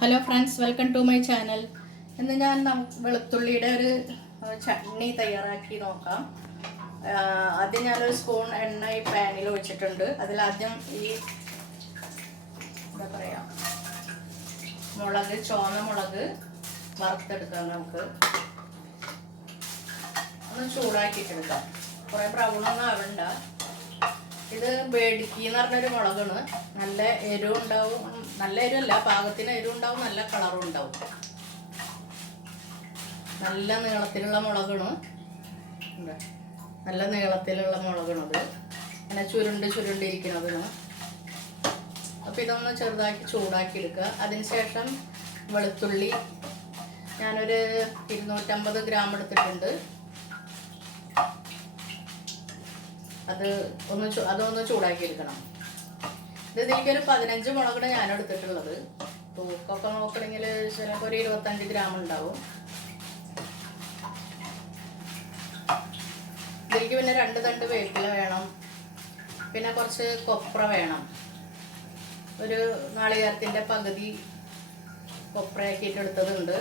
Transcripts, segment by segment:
Hello friends, welcome to my channel. ഇന്ന് ഞാൻ വെളുത്തുള്ളിയുടെ ഒരു ചട്നി തയ്യാറാക്കി നോക്കാം. ആദ്യം ഞാനൊരു സ്പൂൺ എണ്ണ ഈ പാനിൽ ഒഴിച്ചിട്ടുണ്ട്. അതിലാദ്യം ഈ എന്താ പറയുക മുളക്, ചുവന്ന മുളക് വറുത്തെടുക്കാം. നമുക്ക് ഒന്ന് ചൂടാക്കിയിട്ടെടുക്കാം. കുറേ ബ്രൗണൊന്നും ആവണ്ട. ഇത് ബേഡിക്കി എന്ന് പറഞ്ഞൊരു മുളകാണ്. നല്ല എരിവ് ഉണ്ടാവും. നല്ല എരിവല്ല, പാകത്തിന് എരിവ് ഉണ്ടാവും, നല്ല കളറും ഉണ്ടാവും. നല്ല നീളത്തിലുള്ള മുളകാണ്. നല്ല നീളത്തിലുള്ള മുളകാണത്. അങ്ങനെ ചുരുണ്ടിരിക്കുന്നതാണ്. അപ്പോൾ ഇതൊന്ന് ചെറുതാക്കി ചൂടാക്കി എടുക്കുക. അതിനുശേഷം വെളുത്തുള്ളി ഞാനൊരു 250 ഗ്രാം എടുത്തിട്ടുണ്ട്. അതൊന്ന് ചൂടാക്കി എടുക്കണം. ഇതിലേക്കൊരു 15 മുളകാണ് ഞാൻ എടുത്തിട്ടുള്ളത്. തൂക്കൊക്കെ നോക്കണമെങ്കിൽ ചിലപ്പോൾ ഒരു 25 ഗ്രാം ഉണ്ടാവും. ഇതിലേക്ക് പിന്നെ 2 തണ്ട് വേപ്പില വേണം. പിന്നെ കുറച്ച് കൊപ്ര വേണം. ഒരു നാളികേരത്തിൻ്റെ പകുതി കൊപ്രയാക്കിയിട്ട് എടുത്തതുണ്ട്.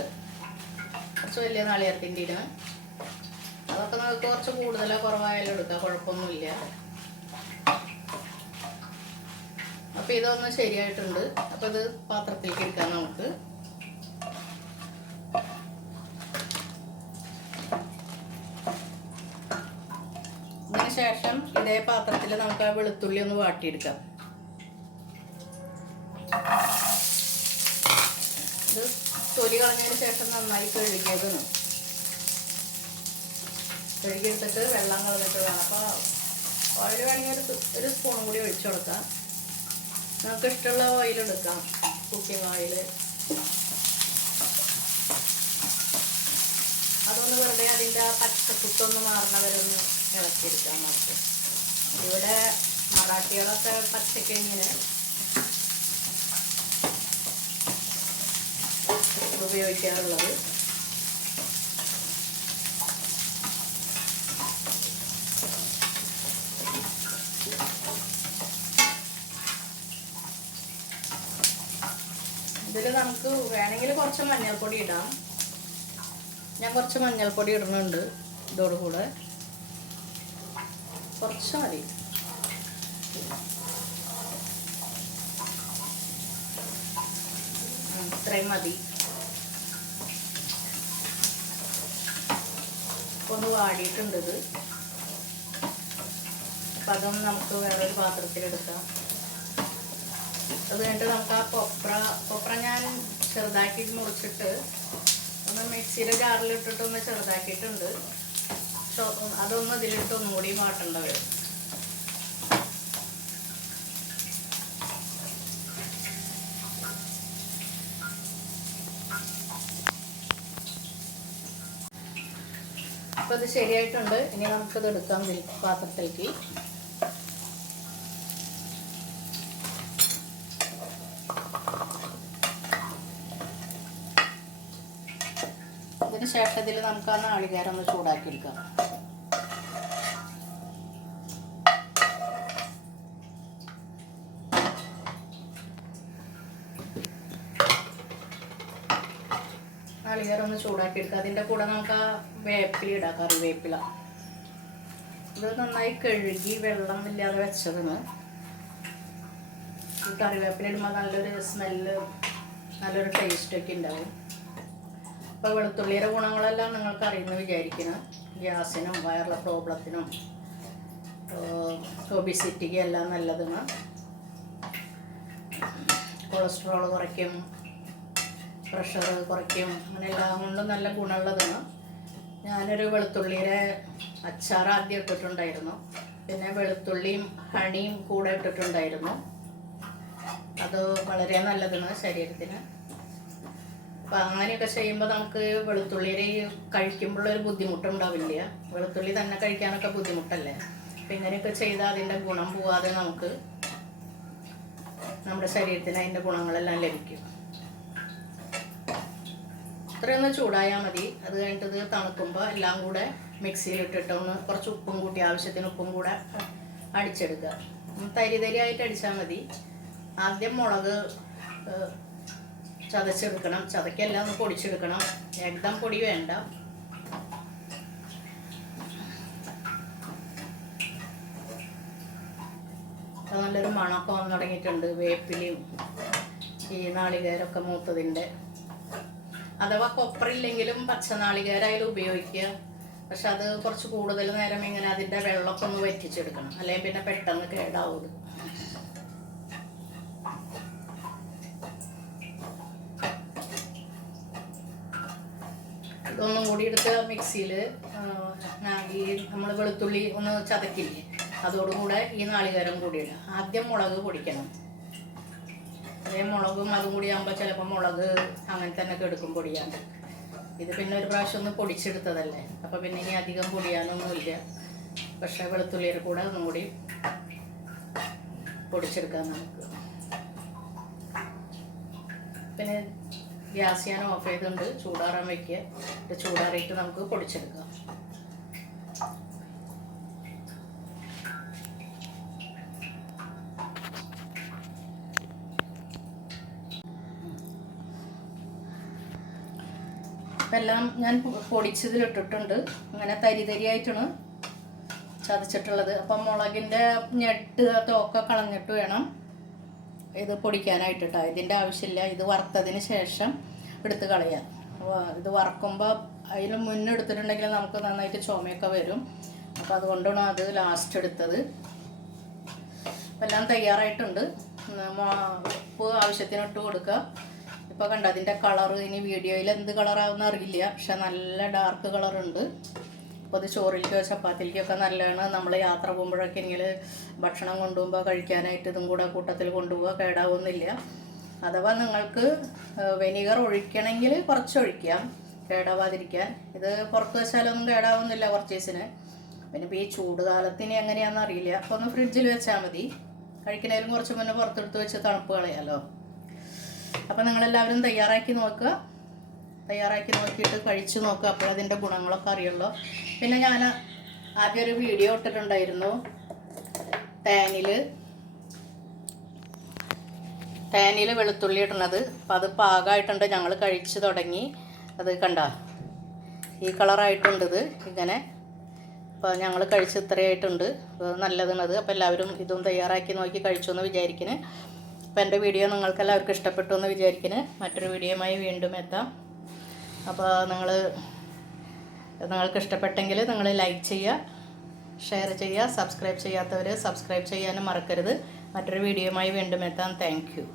കുറച്ച് വലിയ നാളികേരത്തിൻ്റെ. അതൊക്കെ നമുക്ക് കുറച്ച് കൂടുതലോ കുറവായാലും എടുക്കാം, കുഴപ്പമൊന്നുമില്ല. അപ്പോൾ ഇതൊന്ന് ശരിയായിട്ടുണ്ട്. അപ്പോൾ ഇത് പാത്രത്തിലേക്ക് എടുക്കാം നമുക്ക്. ഇതിന് ശേഷം ഇതേ പാത്രത്തിൽ നമുക്ക് ആ വെളുത്തുള്ളി ഒന്ന് വാട്ടിയെടുക്കാം. ഇത് തൊലി കളഞ്ഞതിന് ശേഷം നന്നായി കഴുകിയതാണ്. കഴുകിയെടുത്തിട്ട് വെള്ളം കളഞ്ഞിട്ട് വേണം. അപ്പോൾ ഓയിൽ വേണമെങ്കിൽ ഒരു സ്പൂണും കൂടി ഒഴിച്ചു കൊടുക്കാം. നമുക്ക് ഇഷ്ടമുള്ള ഓയിൽ എടുക്കാം, കുക്കിംഗ് ഓയിൽ. അതൊന്ന് വെറുതെ അതിൻ്റെ ആ പച്ചക്കുത്തൊന്ന് മാറുന്നവരൊന്ന് ഇളക്കിയെടുക്കാം നമുക്ക്. ഇവിടെ മറാഠികളൊക്കെ പച്ചക്ക് ഇങ്ങനെ ഉപയോഗിക്കാറുള്ളത്. ഇതിൽ നമുക്ക് വേണമെങ്കിൽ കുറച്ച് മഞ്ഞൾപ്പൊടി ഇടാം. ഞാൻ കുറച്ച് മഞ്ഞൾപ്പൊടി ഇടുന്നുണ്ട് ഇതോടുകൂടെ. കുറച്ച് മതി. ഇത്രയും മതി. ഒന്ന് വാടിയിട്ടുണ്ട് ഇത്. അപ്പം അതൊന്ന് നമുക്ക് വേറൊരു പാത്രത്തിലെടുക്കാം. അത് കഴിഞ്ഞിട്ട് നമുക്ക് ആ കൊപ്ര ഞാൻ ചെറുതാക്കി മുറിച്ചിട്ട് ഒന്ന് മിക്സിയുടെ ജാറിലിട്ടിട്ട് ഒന്ന് ചെറുതാക്കിയിട്ടുണ്ട്. അതൊന്ന് ഇതിലിട്ട് ഒന്നും കൂടി വാട്ടേണ്ട വരും. അപ്പോൾ ഇത് ശരിയായിട്ടുണ്ട്. ഇനി നമുക്കത് എടുക്കാം പാത്രത്തിലേക്ക്. ഇതിന് ശേഷം ഇതിൽ നമുക്ക് ആ നാളികേരം ഒന്ന് ചൂടാക്കി എടുക്കാം. നാളികേരം ഒന്ന് ചൂടാക്കി എടുക്കുക. അതിൻ്റെ കൂടെ നമുക്ക് ആ വേപ്പില ഇടാം, കറിവേപ്പില. ഇത് നന്നായി കഴുകി വെള്ളം ഇല്ലാതെ വെച്ചതാണ്. ഈ കറിവേപ്പില ഇടുമ്പോൾ നല്ലൊരു സ്മെല്ല്, നല്ലൊരു ടേസ്റ്റൊക്കെ ഉണ്ടാവും. ഇപ്പോൾ വെളുത്തുള്ളിയുടെ ഗുണങ്ങളെല്ലാം നിങ്ങൾക്ക് അറിയുമെന്ന് വിചാരിക്കണം. ഗ്യാസിനും വയറിലെ പ്രോബ്ലത്തിനും ഒബിസിറ്റിക്ക് എല്ലാം നല്ലതാണ്. കൊളസ്ട്രോൾ കുറയ്ക്കും, പ്രഷർ കുറയ്ക്കും, അങ്ങനെ എല്ലാം കൊണ്ടും നല്ല ഗുണമുള്ളതാണ്. ഞാനൊരു വെളുത്തുള്ളിയുടെ അച്ചാർ ആദ്യം ഇട്ടിട്ടുണ്ടായിരുന്നു. പിന്നെ വെളുത്തുള്ളിയും ഹണിയും കൂടെ ഇട്ടിട്ടുണ്ടായിരുന്നു. അത് വളരെ നല്ലതാണ് ശരീരത്തിന്. അപ്പം അങ്ങനെയൊക്കെ ചെയ്യുമ്പോൾ നമുക്ക് വെളുത്തുള്ളിയുടെ കഴിക്കുമ്പോഴൊരു ബുദ്ധിമുട്ടുണ്ടാവില്ല. വെളുത്തുള്ളി തന്നെ കഴിക്കാനൊക്കെ ബുദ്ധിമുട്ടല്ലേ. അപ്പം ഇങ്ങനെയൊക്കെ ചെയ്താൽ അതിൻ്റെ ഗുണം പോവാതെ നമുക്ക് നമ്മുടെ ശരീരത്തിന് അതിൻ്റെ ഗുണങ്ങളെല്ലാം ലഭിക്കും. ഇത്രയൊന്ന് ചൂടായാൽ മതി. അത് കഴിഞ്ഞിട്ട് ഇത് തണുക്കുമ്പോൾ എല്ലാം കൂടെ മിക്സിയിലിട്ടിട്ട് ഒന്ന് കുറച്ച് ഉപ്പും കൂട്ടി, ആവശ്യത്തിന് ഉപ്പും കൂടെ അടിച്ചെടുക്കുക. തരി തരിയായിട്ട് അടിച്ചാൽ മതി. ആദ്യം മുളക് ചതച്ചെടുക്കണം. ചതക്കെല്ലാം ഒന്ന് പൊടിച്ചെടുക്കണം. ഏകദം പൊടി വേണ്ട. അത് നല്ലൊരു മണമൊക്കെ വന്ന് തുടങ്ങിയിട്ടുണ്ട്. വേപ്പിലയും ഈ നാളികേരമൊക്കെ മൂത്തതിൻ്റെ. അഥവാ കൊപ്പറില്ലെങ്കിലും പച്ച നാളികേരായാലും ഉപയോഗിക്കുക. പക്ഷെ അത് കുറച്ച് കൂടുതൽ നേരം ഇങ്ങനെ അതിൻ്റെ വെള്ളമൊക്കെ ഒന്ന് വറ്റിച്ചെടുക്കണം, അല്ലെങ്കിൽ പിന്നെ പെട്ടെന്ന് കേടാവും. ഇതൊന്നും കൂടി എടുത്ത് മിക്സിയിൽ ഈ നമ്മൾ വെളുത്തുള്ളി ഒന്ന് ചതക്കില്ലേ, അതോടുകൂടെ ഈ നാളികേരം കൂടി ഇടുക. ആദ്യം മുളക് പൊടിക്കണം. അതേ മുളകും അതും കൂടി ആകുമ്പോൾ ചിലപ്പോൾ മുളക് അങ്ങനെ തന്നെ കെടുക്കും പൊടിയാണ്ട്. ഇത് പിന്നെ ഒരു പ്രാവശ്യം ഒന്ന് പൊടിച്ചെടുത്തതല്ലേ, അപ്പോൾ പിന്നെ ഇനി അധികം പൊടിയാനൊന്നുമില്ല. പക്ഷേ വെളുത്തുള്ളിയുടെ കൂടെ ഒന്നും കൂടി പൊടിച്ചെടുക്കാം നമുക്ക്. പിന്നെ ഗ്യാസ് ഞാൻ ഓഫ് ചെയ്തുകൊണ്ട് ചൂടാറാൻ വയ്ക്കുക. ഇത് ചൂടാറിയിട്ട് നമുക്ക് പൊടിച്ചെടുക്കാം. അപ്പം എല്ലാം ഞാൻ പൊടിച്ചതിലിട്ടിട്ടുണ്ട്. അങ്ങനെ തരി തരിയായിട്ടാണ് ചതച്ചിട്ടുള്ളത്. അപ്പം മുളകിൻ്റെ ഞെട്ട് തോക്ക കളഞ്ഞിട്ട് വേണം ഇത് പൊടിക്കാനായിട്ടിട്ടാ. ഇതിൻ്റെ ആവശ്യമില്ല. ഇത് വറുത്തതിന് ശേഷം എടുത്ത് കളയാം. ഇത് വറക്കുമ്പോൾ അതിന് മുന്നേ എടുത്തിട്ടുണ്ടെങ്കിൽ നമുക്ക് നന്നായിട്ട് ചുമയൊക്കെ വരും. അപ്പോൾ അതുകൊണ്ടാണ് അത് ലാസ്റ്റ് എടുത്തത്. എല്ലാം തയ്യാറായിട്ടുണ്ട്. ഉപ്പ് ആവശ്യത്തിന് ഇട്ട് കൊടുക്കുക. ഇപ്പോൾ കണ്ട അതിൻ്റെ കളറ് ഇനി വീഡിയോയിൽ എന്ത് കളറാവുന്ന അറിയില്ല, പക്ഷെ നല്ല ഡാർക്ക് കളറുണ്ട്. അപ്പോൾ അത് ചോറിലേക്കോ ചപ്പാത്തിലേക്കൊക്കെ നല്ലതാണ്. നമ്മൾ യാത്ര പോകുമ്പോഴൊക്കെ എങ്കിൽ ഭക്ഷണം കൊണ്ടുപോകുമ്പോൾ കഴിക്കാനായിട്ട് ഇതും കൂടെ കൂട്ടത്തിൽ കൊണ്ടുപോകുക, കേടാവുന്നില്ല. അഥവാ നിങ്ങൾക്ക് വിനീഗർ ഒഴിക്കണമെങ്കിൽ കുറച്ച് ഒഴിക്കാം, കേടാവാതിരിക്കാൻ. ഇത് പുറത്ത് വെച്ചാലൊന്നും കേടാവുന്നില്ല കുറച്ച് ദിവസത്തിന്. പിന്നെ ഇപ്പോൾ ഈ ചൂട് കാലത്തിന് എങ്ങനെയാണെന്ന് അറിയില്ല. അപ്പോൾ ഒന്ന് ഫ്രിഡ്ജിൽ വെച്ചാൽ മതി. കഴിക്കുന്നതിലും കുറച്ച് മുന്നേ പുറത്തെടുത്ത് വെച്ച് തണുപ്പ് കളയാമല്ലോ. അപ്പോൾ നിങ്ങളെല്ലാവരും തയ്യാറാക്കി നോക്കുക. തയ്യാറാക്കി നോക്കിയിട്ട് കഴിച്ച് നോക്കുക. അപ്പോൾ അതിൻ്റെ ഗുണങ്ങളൊക്കെ അറിയുള്ളൂ. പിന്നെ ഞാൻ ആദ്യം ഒരു വീഡിയോ ഇട്ടിട്ടുണ്ടായിരുന്നു തേനിൽ വെളുത്തുള്ളി ഇടുന്നത്. അപ്പം അത് പാകമായിട്ടുണ്ട്. ഞങ്ങൾ കഴിച്ച് തുടങ്ങി. അത് കണ്ട ഈ കളറായിട്ടുണ്ട് ഇത് ഇങ്ങനെ. അപ്പോൾ ഞങ്ങൾ കഴിച്ച് ഇത്രയായിട്ടുണ്ട്. നല്ലതാണത്. അപ്പോൾ എല്ലാവരും ഇതും തയ്യാറാക്കി നോക്കി കഴിച്ചു എന്ന് വിചാരിക്കുന്നു. അപ്പോൾ എൻ്റെ വീഡിയോ നിങ്ങൾക്ക് എല്ലാവർക്കും ഇഷ്ടപ്പെട്ടു എന്ന് വിചാരിക്കുന്നു. മറ്റൊരു വീഡിയോയുമായി വീണ്ടും എത്താം. അപ്പോൾ നിങ്ങൾക്ക് ഇഷ്ടപ്പെട്ടെങ്കിൽ നിങ്ങൾ ലൈക്ക് ചെയ്യുക, ഷെയർ ചെയ്യുക, സബ്സ്ക്രൈബ് ചെയ്യാത്തവർ സബ്സ്ക്രൈബ് ചെയ്യാനും മറക്കരുത്. മറ്റൊരു വീഡിയോയുമായി വീണ്ടും എത്താം. Thank you.